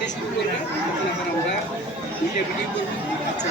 গাইতে শুরু করবে তখন আবার আমরা ভিডিও ভিডিও করব আচ্ছা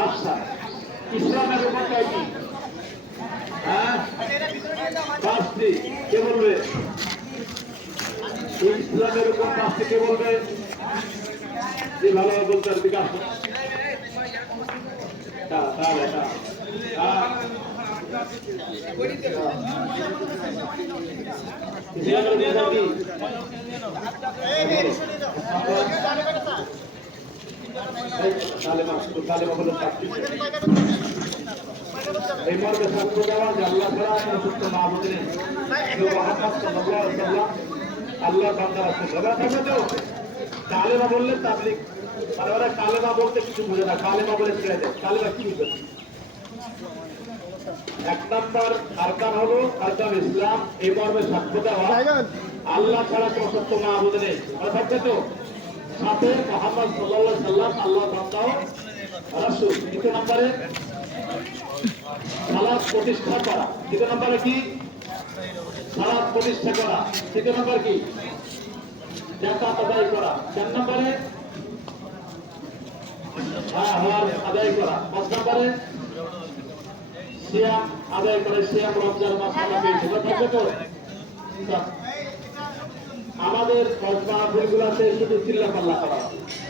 আচ্ছা ইসলামের উপর কয়টি হ্যাঁ? পাঁচটি। কে বলবে? ইসলামের উপর পাঁচটি কে বলবে? যে ভালোভাবে বলতে হবে বিকাশ তাহলে হ্যাঁ ইসলামের উপর কয়টি কালেমা শুধু কালেমা হলো চারটি এই মর্মে সাক্ষ্য দেওয়া যে আল্লাহ ছাড়া কোনো সত্য মাহবুদ নেই আল্লাহর বান্দা রাসূল সবাই থাকবে তো কালেমা বললে তাবলিগ মানে ওরা কালেমা বলতে কিছু বুঝে না কালেমা বলে ছেড়ে দেয়। কালেমা কি বুঝে? এক নম্বর আরকান হলো আরকান ইসলাম এই মর্মে সাক্ষ্য দেওয়া। আল্লাহ ছাড়া সত্য মাহবুদ নেই। ওরা তো? সাথে মোহাম্মদ আলাইহি সাল্লাম আল্লাহ বান্দা রাসূল। দ্বিতীয় নম্বরে সালাদ প্রতিষ্ঠা করা। তৃতীয় নম্বরে কি? সালাদ প্রতিষ্ঠা করা। তৃতীয় নম্বর কি? জাকাত আদায় করা। চার নম্বরে আমাদের মাহফিলগুলোতে শুধু চিল্লা পাল্লা করা।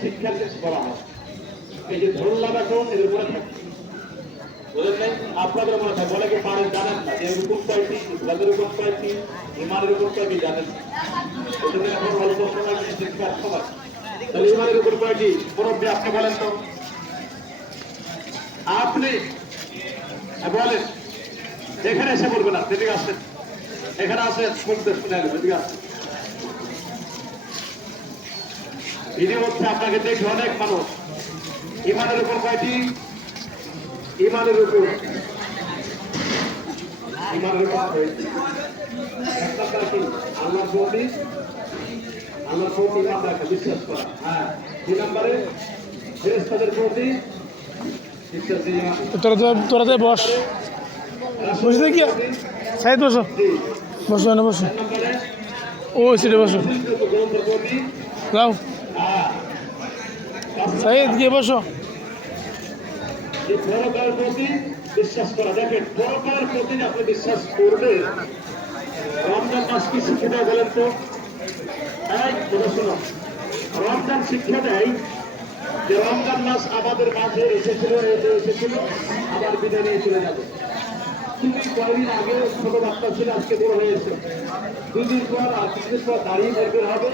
শিক্ষার কিছু করা হয়। এই যে ধরলাম এখন এর উপরে থাকে। আপনাদের মনে থাকে বলে কি পারেন, জানেন না? যে রুকুন কয়টি ইসলামের উপর কয়টি, ইমানের উপর কয়টি, জানেন না। এখন অল্প তাহলে ইমানের উপর কয়টি? মুরব্বী, আপনি বলেন তো। আপনি বলেন এখানে এসে বলবেন আপনি, এদিকে আসেন। এখানে আসেন শুনতে শুনে এদিকে আসেন। ভিডিও হচ্ছে আপনাকে দেখে অনেক মানুষ, ইমানের উপর কয়টি? ইমানের উপর। ইমানের উপর? আল্লাহর প্রতি আল্লাহর প্রতি ইমান রাখা বিশ্বাস করা। হ্যাঁ দুই নম্বরে ফেরেশতাদের প্রতি তোরা তোরা তো বস। বসে দেখি সাইড বসো। বসো না বসো। ও, সিটে বসো। যাও। সাইড গিয়ে বসো। বিশ্বাস করা দেখেন বিশ্বাস করবে রমজান শিক্ষা দেয় যে রমজান মাস আমাদের মাঝে এসেছিল এই যে এসেছিল আবার বিদায় নিয়ে চলে যাবে তুমি কয়েকদিন আগে ছোট বাচ্চা ছিল আজকে বড় হয়েছে দুদিন পর আর কিছুদিন পর দাঁড়িয়ে বের হবে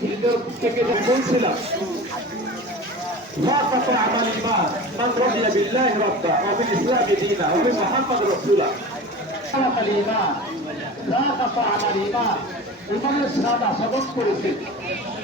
ভিতর থেকে যে বলছিলাম ما قطع عمل الإيمان من رضي بالله ربا وبالإسلام دينا وبمحمد رسولا خلق الإيمان لا قطع عمل الإيمان ইমানের সাদা সবক করেছে যে ব্যক্তি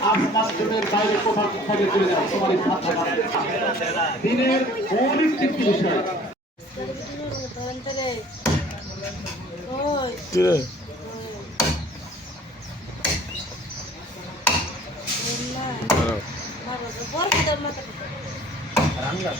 মাধ্যমের বাইরে কোথাও থেকে চলে যান সবারই দিনের অনেক তৃপ্তি বিষয়। রাঙ্গা